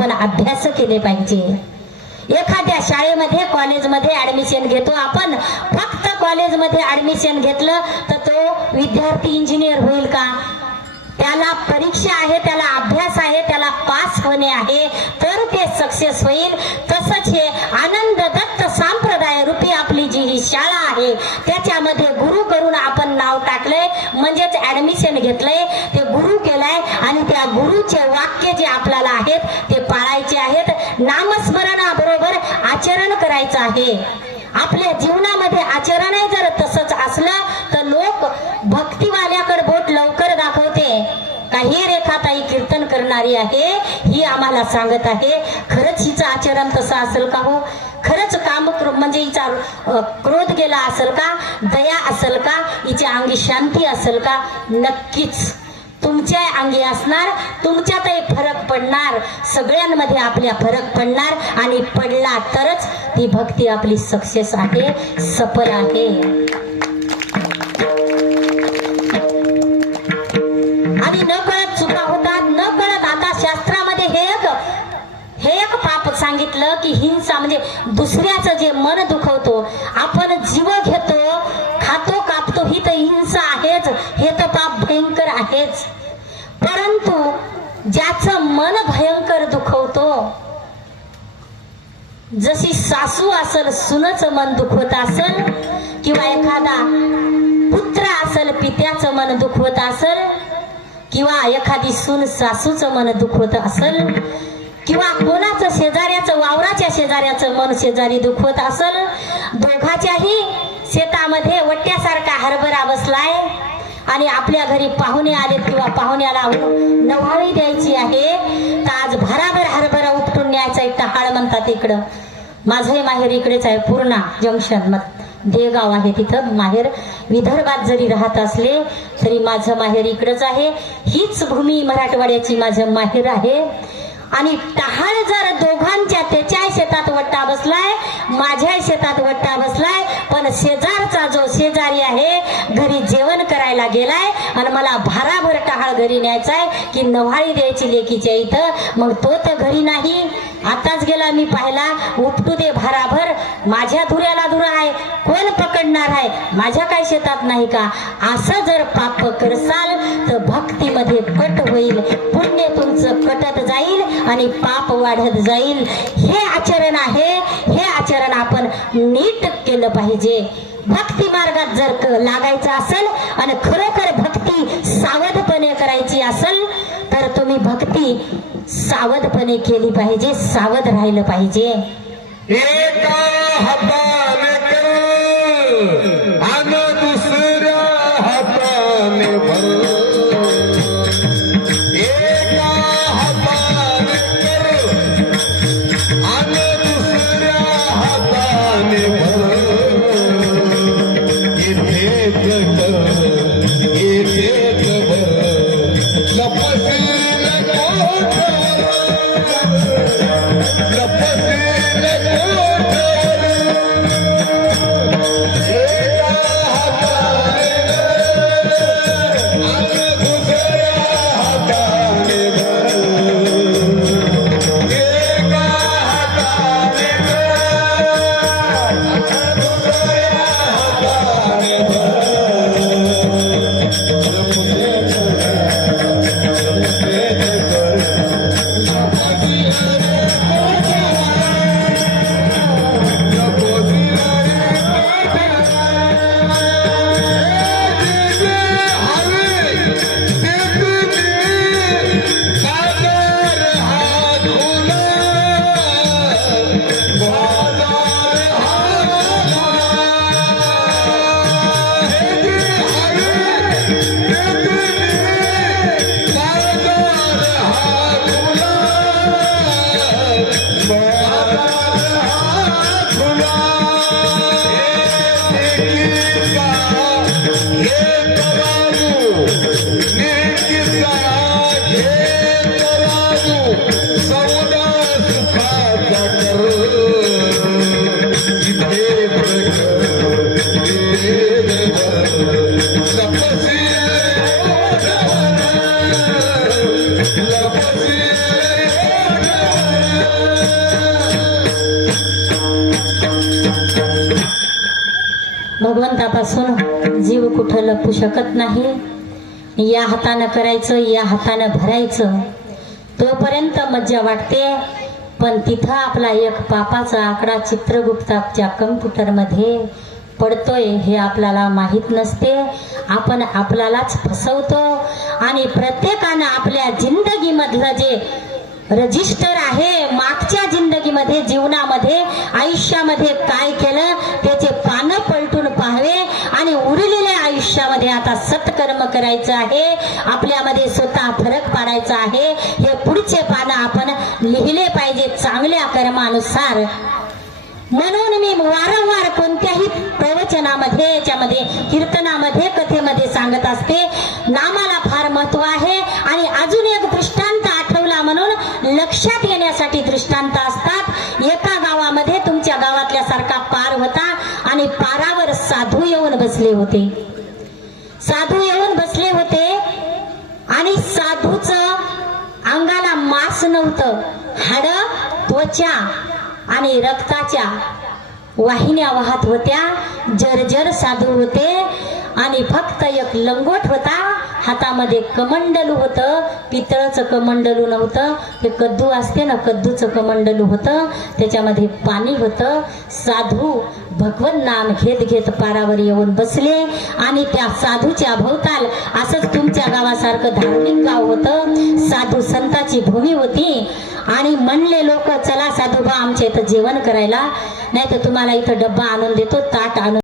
आपण अभ्यास केले पाहिजे. एखाद्या शाळेमध्ये कॉलेजमध्ये ऍडमिशन घेतो. आपण फक्त कॉलेजमध्ये ऍडमिशन घेतलं तर तो विद्यार्थी इंजिनियर होईल का? त्याला परीक्षा आहे त्याला अभ्यास आहे त्याला पास होणे आहे तर ते सक्सेस होईल. तसंच हे आनंद दत्त संप्रदाय रूपी आपली जी ही शाळा आहे त्याच्यामध्ये गुरु करून आपण नाव टाकलंय म्हणजेच ऍडमिशन घेतलंय. ते गुरु केलाय आणि त्या गुरुचे वाक्य जे आपल्याला आहेत ते पाळायचे आहेत नामस्मरणाबरोबर आचरण करायचं आहे. आपल्या जीवनामध्ये आचरणही जर तसंच असलं तर लोक भक्तीवाल्याकडे बोट लवकर दाखवते. काही रेखाताई कीर्तन करणारी आहे ही आम्हाला सांगत आहे. खरंच हिचं आचरण तसं असेल का हो? खरंच काम म्हणजे हिचा क्रोध गेला असेल का? दया असेल का? हिच्या अंगी शांती असेल का? नक्कीच. तुमच्या अंगी असणार तुमच्यातही फरक पडणार. सगळ्यांमध्ये आपल्या फरक पडणार आणि पडला तरच ती भक्ती आपली सक्सेस आहे सफल आहे. आणि न कळत चुका होतात न कळत आता शास्त्रामध्ये हे एक हे एक पाप सांगितलं की हिंसा म्हणजे दुसऱ्याचं जे मन दुखवतो आपण जीव घेतो खातो कापतो ही तर हिंसा आहेच हे तर पाप भयंकर आहेच परंतु ज्याचं मन भयंकर दुखवतो. जशी सासू असल सुनच मन दुखवत असल किंवा एखादा पुत्र असल पित्याचं मन दुखवत असल किंवा एखादी सून सासूचं मन दुखवत असल किंवा कोणाचं शेजाऱ्याचं वावराच्या शेजाऱ्याचं मन शेजारी दुखवत असल दोघाच्याही शेतामध्ये वट्ट्यासारखा हरभरा बसलाय. आणि आपल्या घरी पाहुणे आले किंवा पाहुण्याला नव्हाळी द्यायची आहे तर आज भराभर हरभरा उपटून न्यायचा एक टहाळ म्हणतात इकडं. माझंही माहेर इकडेच आहे पूर्णा जंक्शन. मग देगाव आहे तिथं माहेर. विदर्भात जरी राहत असले तरी माझं माहेर इकडंच आहे. हीच भूमी मराठवाड्याची माझं माहेर आहे. आणि टहाळ जर दोघांच्या त्याच्या शेतात वट्टा बसलाय माझ्या शेतात वट्टा बसलाय पण शेजारचा जो शेजारी आहे घरी करायला गेलाय आणि मला भाराभर टहाळ घरी न्यायचाय की नव्हाळी द्यायची लेकीच्या इथं. मग तो तर घरी नाही. आताच गेला मी पाहिला उपटू दे भाराभर. माझ्या धुऱ्याला धुरा आहे. कोण पकडणार आहे? माझ्या काय शेतात नाही का? असं जर पाप करसाल तर भक्तीमध्ये कट होईल. पुण्य तुमचं कटत जाईल आणि पाप वाढत जाईल. हे आचरण आहे. हे आचरण आपण नीट केलं पाहिजे. भक्ती मार्गात जर लागायचं असेल आणि खरोखर भक्ती सावधपणे करायची असेल तर तुम्ही भक्ती सावधपणे केली पाहिजे सावध राहिलं पाहिजे. The भगवंतापासून जीव कुठं लपू शकत नाही. या हातानं करायचं या हातानं भरायचं. तोपर्यंत मज्जा वाटते. पण तिथं आपला एक पापाचा आकडा चित्रगुप्ताच्या कम्प्युटरमध्ये पडतोय हे आपल्याला माहीत नसते. आपण आपल्यालाच फसवतो आणि प्रत्येकानं आपल्या जिंदगीमधलं जे रजिस्टर आहे मागच्या जिंदगीमध्ये जीवनामध्ये आयुष्यामध्ये काय केलं आता सत्कर्म करायचं आहे. आपल्यामध्ये स्वतः फरक पाडायचा आहे. हे पुढचे पानं आपण लिहिले पाहिजे चांगल्या कर्मानुसार. म्हणून मी वारंवार कोणत्याही प्रवचनामध्ये याच्यामध्ये कीर्तनामध्ये कथेमध्ये सांगत असते नामाला फार महत्त्व आहे. आणि अजून एक दृष्टांत आठवला म्हणून लक्षात येण्यासाठी दृष्टांत असतात. एका गावामध्ये तुमच्या गावातल्या सारखा पार होता आणि पारावर साधू येऊन बसले होते. साधू येऊन बसले होते आणि साधूच अंगाला मास नव्हतं. हाड त्वचा आणि रक्ताच्या वाहिन्या वाहत होत्या. जर्जर साधू होते. आणि फक्त एक लंगोट होता. हातामध्ये कमंडलू होतं. पितळचं कमंडलू नव्हतं. हे कद्दू असते ना कद्दूचं कमंडलू होतं. त्याच्यामध्ये पाणी होतं. साधू भगवन नाम घेत घेत पारावर येऊन बसले आणि त्या साधूच्या भोवताल असंच तुमच्या गावासारखं धार्मिक गाव होतं. साधू संताची भूमी होती. आणि म्हणले लोक चला साधूबा आमच्या इथं जेवण करायला. नाही तर तुम्हाला इथं डब्बा आणून देतो ताट आणून